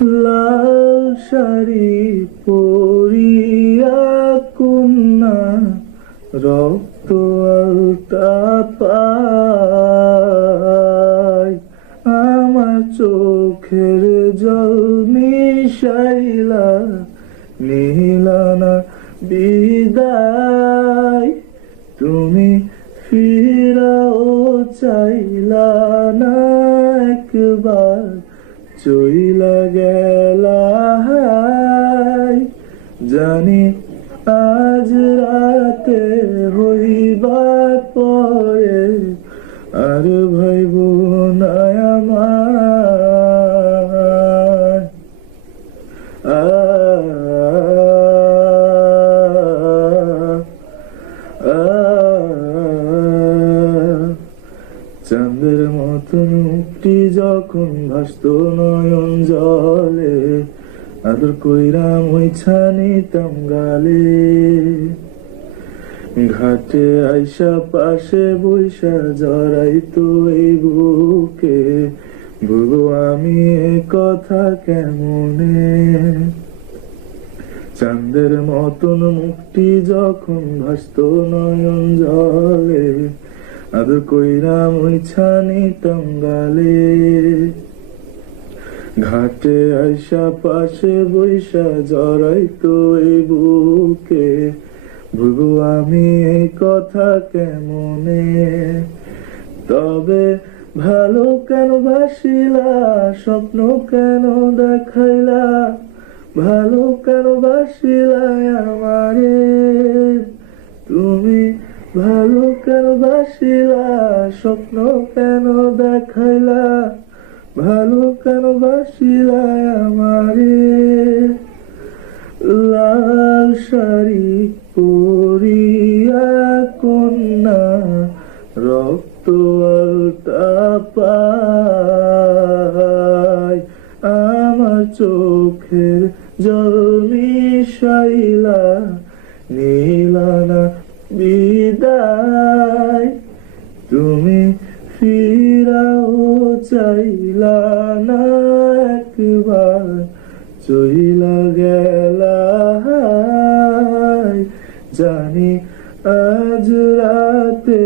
লাল শাড়ি পরিয়া কন্যা, রক্ত আলতা পায়। আমার চোখের জল মিশাইলা নীলানা বিদায়। তুমি ফিরাও চাইলা না একবার। চইলা গেলা হায়। জানি আজ রাতে হইবা পরে আর ভাইব বোন আমার চাঁদের মতন মুক্তি যখন ভাসত নয়ন জলে, আদর কইরাম ওই ছানিতাম গালে ঘাটে আইসা পাশে বৈশা জড়াইতো এই বুকে, বুবু আমি কথা কেমনে? চাঁদের মতন মুক্তি যখন ভাসত নয়ন জলে আদর কইরাম ওই ছানি টাঙ্গালে ঘাটে আইসা পাশে বৈশা জড়াইতো এই বুকে। ভুগু আমি এই কথা কেমনে? তবে ভালো কেন বাসিলা স্বপ্ন কেন দেখাইলা? ভালো কেন বাসিলা আমারে? কেন বাসিলা, স্বপ্ন কেন দেখাইলা? ভালো কেন বাসিলা আমারে? লাল শাড়ি পরিয়া কন্যা, রক্ত পায়। আমার চোখের জল মিশাইলা, নীলানা বিদায়। না একবার চইলা গেলা। জানি আজ রাতে